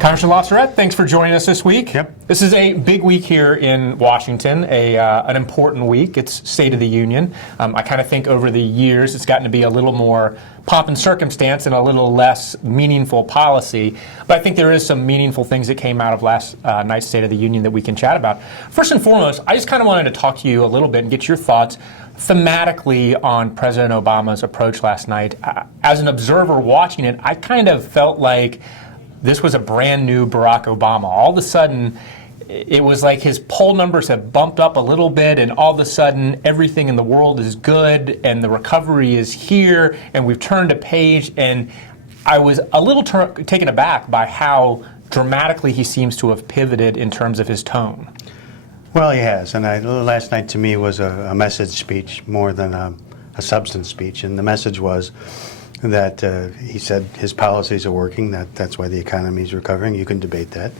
Congressman LaTourette, thanks for joining us this week. Yep. This is a big week here in Washington, an important week. It's State of the Union. I kind of think over the years it's gotten to be a little more pomp and circumstance and a little less meaningful policy. But I think there is some meaningful things that came out of last night's State of the Union that we can chat about. First and foremost, I just kind of wanted to talk to you a little bit and get your thoughts thematically on President Obama's approach last night. As an observer watching it, I kind of felt like this was a brand new Barack Obama. All of a sudden, it was like his poll numbers have bumped up a little bit, and all of a sudden, everything in the world is good, and the recovery is here, and we've turned a page. And I was a little taken aback by how dramatically he seems to have pivoted in terms of his tone. Well, he has, and last night to me was a message speech more than a substance speech, and the message was that he said his policies are working, that's why the economy is recovering. You can debate that.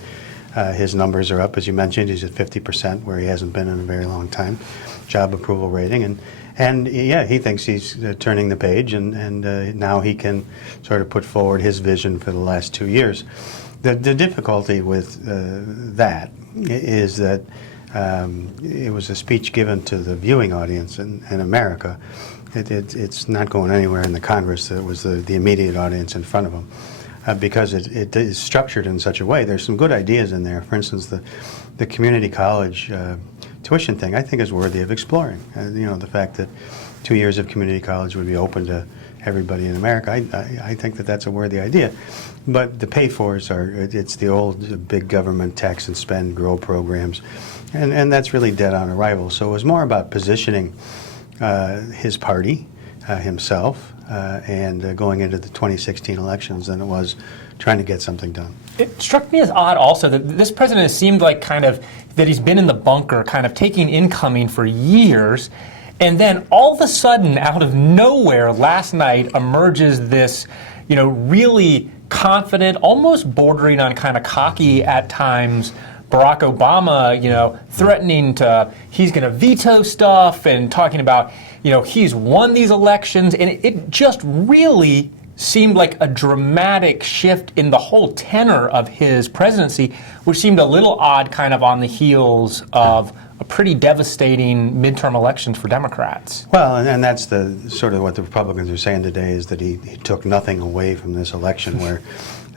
His numbers are up, as you mentioned. He's at 50%, where he hasn't been in a very long time, job approval rating. And yeah, he thinks he's turning the page, and now he can sort of put forward his vision for the last 2 years. The difficulty with that is that it was a speech given to the viewing audience in America. It's not going anywhere in the Congress. It was the immediate audience in front of them, because it is structured in such a way. There's some good ideas in there. For instance, the community college tuition thing, I think, is worthy of exploring. The fact that 2 years of community college would be open to everybody in America, I think that's a worthy idea. But the pay-fors it's the old big government tax and spend, grow programs, and that's really dead on arrival. So it was more about positioning his party, himself, and going into the 2016 elections than it was trying to get something done. It struck me as odd also that this president has seemed like kind of that he's been in the bunker, kind of taking incoming for years, and then all of a sudden, out of nowhere, last night emerges this, really confident, almost bordering on kind of cocky at times, Barack Obama, threatening he's going to veto stuff and talking about, he's won these elections. And it just really seemed like a dramatic shift in the whole tenor of his presidency, which seemed a little odd kind of on the heels of a pretty devastating midterm elections for Democrats. Well, and that's the sort of what the Republicans are saying today, is that he took nothing away from this election where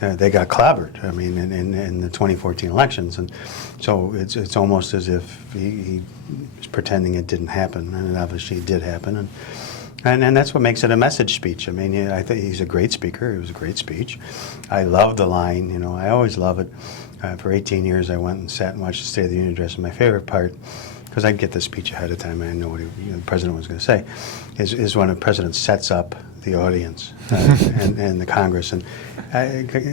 they got clobbered, in the 2014 elections. And so it's almost as if he was pretending it didn't happen, and it obviously did happen. And that's what makes it a message speech. I think he's a great speaker. It was a great speech. I love the line, I always love it. For 18 years, I went and sat and watched the State of the Union address, and my favorite part, because I'd get the speech ahead of time, and I know what the president was going to say, is when a president sets up the audience and the Congress. And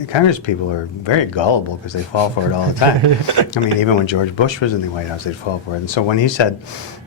Congress people are very gullible because they fall for it all the time. Even when George Bush was in the White House, they'd fall for it. And so when he said,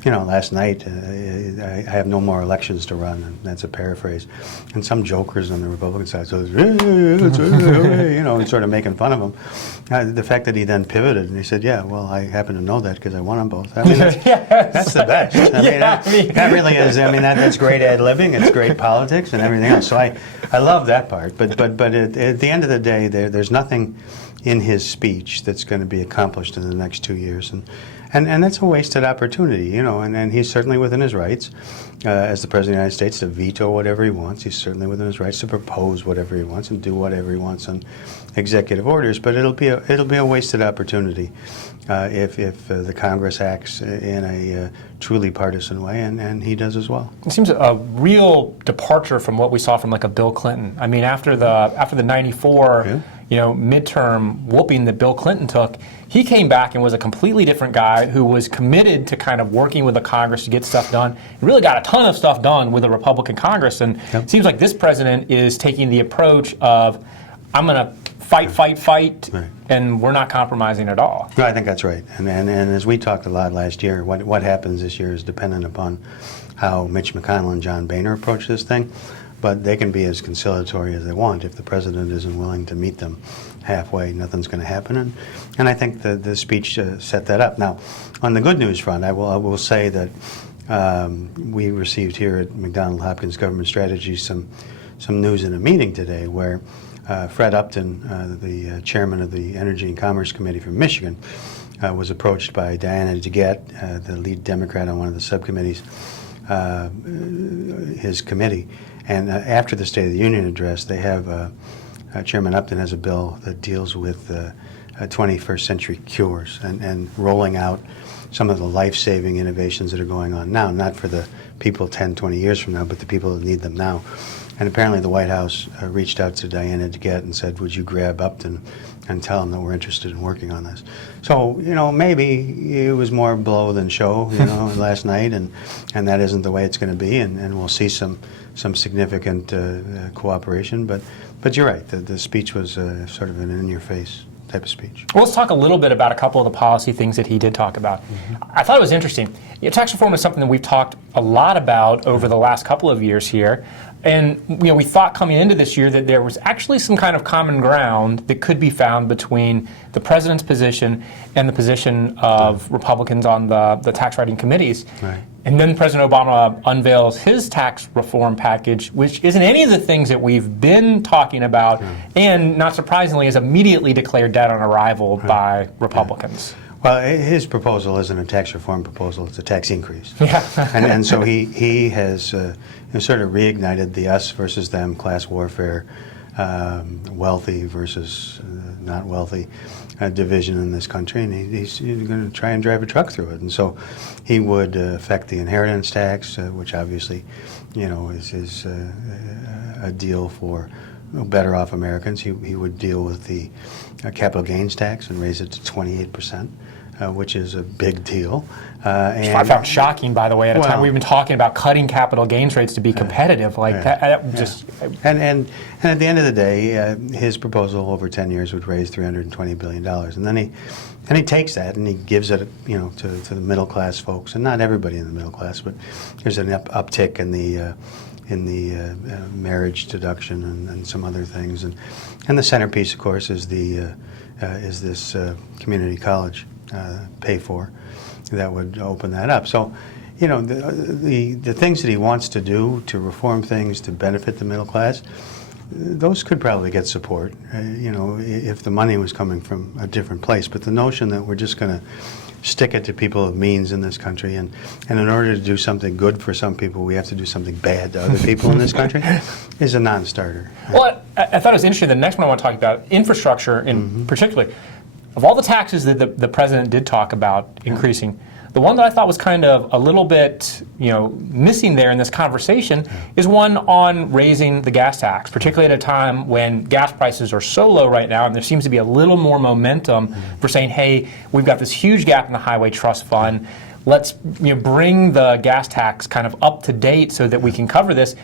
last night, I have no more elections to run, and that's a paraphrase, and some jokers on the Republican side said, and sort of making fun of him. The fact that he then pivoted and he said, yeah, well, I happen to know that because I won them both. That's the best. That really is. That's great ad-libbing. It's great politics and everything else. So I love that part. But at the end of the day, there's nothing in his speech that's going to be accomplished in the next 2 years. And that's a wasted opportunity, and he's certainly within his rights as the President of the United States to veto whatever he wants. He's certainly within his rights to propose whatever he wants and do whatever he wants on executive orders. But it'll be a wasted opportunity if the Congress acts in a truly partisan way, and he does as well. It seems a real departure from what we saw from like a Bill Clinton. After the '94. Midterm whooping that Bill Clinton took, he came back and was a completely different guy who was committed to kind of working with the Congress to get stuff done. He really got a ton of stuff done with the Republican Congress, and it seems like this president is taking the approach of, I'm going to fight, right, and we're not compromising at all. No, I think that's right. And as we talked a lot last year, what happens this year is dependent upon how Mitch McConnell and John Boehner approach this thing. But they can be as conciliatory as they want. If the president isn't willing to meet them halfway, nothing's going to happen. And I think the speech set that up. Now, on the good news front, I will say that we received here at McDonald Hopkins Government Strategies some news in a meeting today where Fred Upton, the chairman of the Energy and Commerce Committee from Michigan, was approached by Diana DeGette, the lead Democrat on one of the subcommittees, his committee. And after the State of the Union address, they have Chairman Upton has a bill that deals with 21st century cures and rolling out some of the life-saving innovations that are going on now, not for the people 10, 20 years from now, but the people that need them now. And apparently the White House reached out to Diana DeGette and said, would you grab Upton and tell him that we're interested in working on this? So, maybe it was more blow than show, last night, and that isn't the way it's going to be, and we'll see some significant cooperation. But you're right, the speech was sort of an in-your-face type of speech. Well, let's talk a little bit about a couple of the policy things that he did talk about. I thought it was interesting. Tax reform is something that we've talked a lot about over the last couple of years here. And we thought coming into this year that there was actually some kind of common ground that could be found between the president's position and the position of Republicans on the tax writing committees. Right. And then President Obama unveils his tax reform package, which isn't any of the things that we've been talking about, and not surprisingly is immediately declared dead on arrival by Republicans. Well, his proposal isn't a tax reform proposal; it's a tax increase. Yeah. and so he has sort of reignited the us versus them class warfare, wealthy versus not wealthy division in this country, and he's going to try and drive a truck through it. And so he would affect the inheritance tax, which obviously, is a deal for better off Americans. He would deal with the capital gains tax and raise it to 28%. Which is a big deal. And I found shocking, by the way, at a time we've been talking about cutting capital gains rates to be competitive. And at the end of the day, his proposal over 10 years would raise $320 billion. And then he takes that and he gives it, to the middle class folks, and not everybody in the middle class, but there's an uptick in the marriage deduction and some other things. And the centerpiece, of course, is this community college pay for that would open that up. So, the things that he wants to do to reform things to benefit the middle class, those could probably get support, if the money was coming from a different place. But the notion that we're just going to stick it to people of means in this country, and in order to do something good for some people, we have to do something bad to other people in this country, is a non-starter. Well, I thought it was interesting. The next one I want to talk about, infrastructure in particular. Of all the taxes that the president did talk about increasing, the one that I thought was kind of a little bit, missing there in this conversation is one on raising the gas tax, particularly at a time when gas prices are so low right now, and there seems to be a little more momentum for saying, hey, we've got this huge gap in the Highway Trust Fund. Let's bring the gas tax kind of up to date so that we can cover this.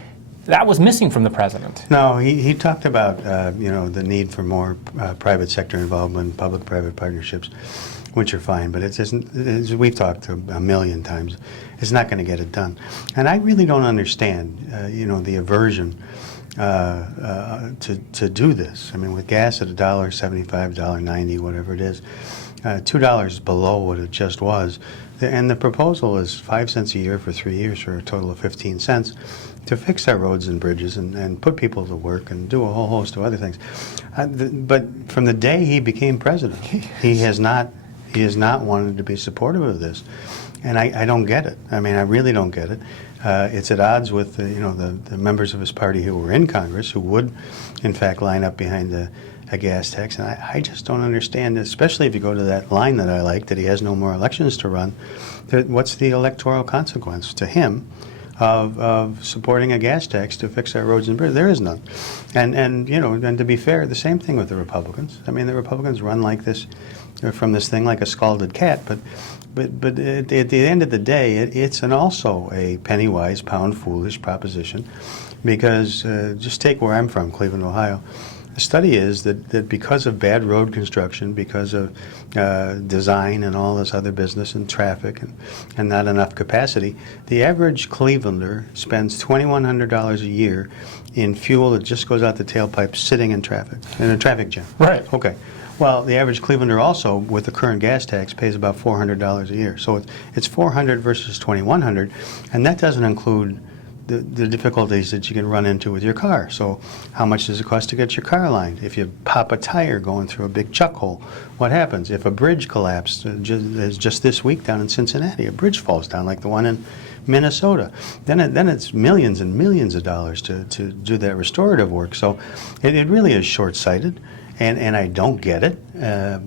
That was missing from the president. No, he talked about the need for more private sector involvement, public-private partnerships, which are fine. But as we've talked a million times, it's not going to get it done. And I really don't understand, the aversion to do this. I mean, with gas at $1.75, $1.90, whatever it is, $2 below what it just was, and the proposal is 5 cents a year for 3 years for a total of 15 cents. To fix our roads and bridges and put people to work and do a whole host of other things. But from the day he became president, he has not wanted to be supportive of this. And I don't get it. I mean, I really don't get it. It's at odds with the members of his party who were in Congress who would, in fact, line up behind a gas tax. And I just don't understand, especially if you go to that line that I like, that he has no more elections to run, what's the electoral consequence to him of supporting a gas tax to fix our roads and bridges? There is none. And to be fair, the same thing with the Republicans. I mean, the Republicans run like this, from this thing like a scalded cat, but at the end of the day, it's also a penny wise, pound foolish proposition, because just take where I'm from, Cleveland, Ohio. The study is that because of bad road construction, because of design and all this other business and traffic and not enough capacity, the average Clevelander spends $2,100 a year in fuel that just goes out the tailpipe sitting in traffic, in a traffic jam. Right. Okay. Well, the average Clevelander also, with the current gas tax, pays about $400 a year. So it's $400 versus $2,100, and that doesn't include the difficulties that you can run into with your car. So how much does it cost to get your car lined? If you pop a tire going through a big chuck hole, what happens? If a bridge collapsed, just this week down in Cincinnati, a bridge falls down like the one in Minnesota, then it's millions and millions of dollars to do that restorative work. So it really is short-sighted, and I don't get it,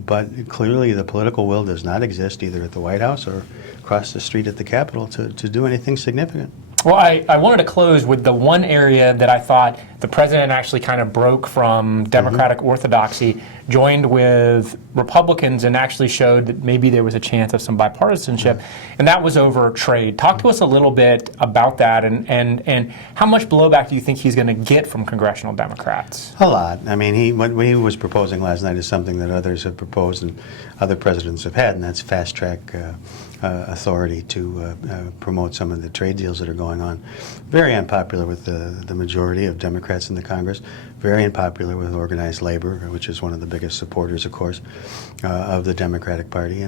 but clearly the political will does not exist either at the White House or across the street at the Capitol to do anything significant. Well, I wanted to close with the one area that I thought the president actually kind of broke from Democratic orthodoxy, joined with Republicans, and actually showed that maybe there was a chance of some bipartisanship, and that was over trade. Talk to us a little bit about that, and how much blowback do you think he's going to get from congressional Democrats? A lot. I mean, what he was proposing last night is something that others have proposed and other presidents have had, and that's fast-track authority to promote some of the trade deals that are going on. Very unpopular with the majority of Democrats in the Congress. Very unpopular with organized labor, which is one of the biggest supporters, of course, of the Democratic Party.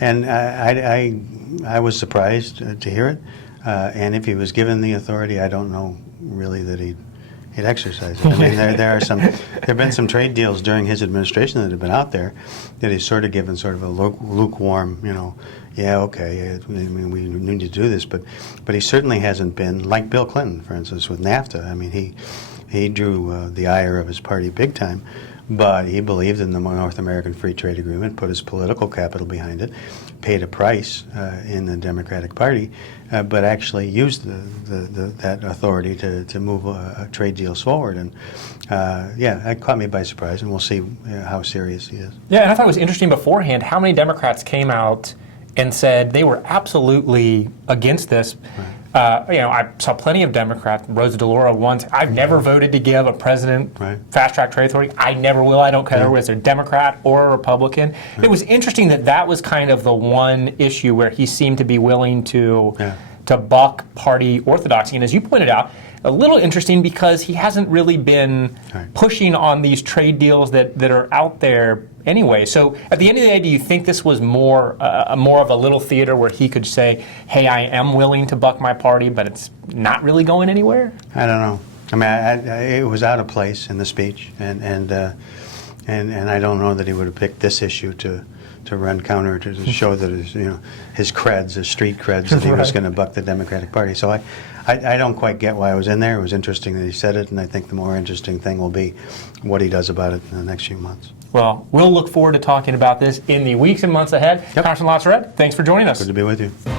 And I was surprised to hear it. And if he was given the authority, I don't know really that he'd exercise it. I mean, there have been some trade deals during his administration that have been out there that he's sort of given sort of a lukewarm, yeah, okay, I mean, we need to do this, but he certainly hasn't been like Bill Clinton, for instance, with NAFTA. I mean, he drew the ire of his party big time, but he believed in the North American Free Trade Agreement, put his political capital behind it, paid a price in the Democratic Party, but actually used that authority to move trade deals forward. And yeah, it caught me by surprise, and we'll see how serious he is. Yeah, and I thought it was interesting beforehand how many Democrats came out and said they were absolutely against this. I saw plenty of Democrats. Rosa DeLauro once. I've never voted to give a president fast-track trade authority. I never will. I don't care whether it's a Democrat or a Republican. It was interesting that was kind of the one issue where he seemed to be willing to buck party orthodoxy. And as you pointed out, a little interesting because he hasn't really been pushing on these trade deals that are out there anyway. So at the end of the day, do you think this was more of a little theater where he could say, hey, I am willing to buck my party, but it's not really going anywhere? I don't know. I mean, it was out of place in the speech, and I don't know that he would have picked this issue to run counter to show that his creds, his street creds, that he was going to buck the Democratic Party. So I don't quite get why I was in there. It was interesting that he said it, and I think the more interesting thing will be what he does about it in the next few months. Well, we'll look forward to talking about this in the weeks and months ahead. Congressman LaTourette, thanks for joining us. Good to be with you.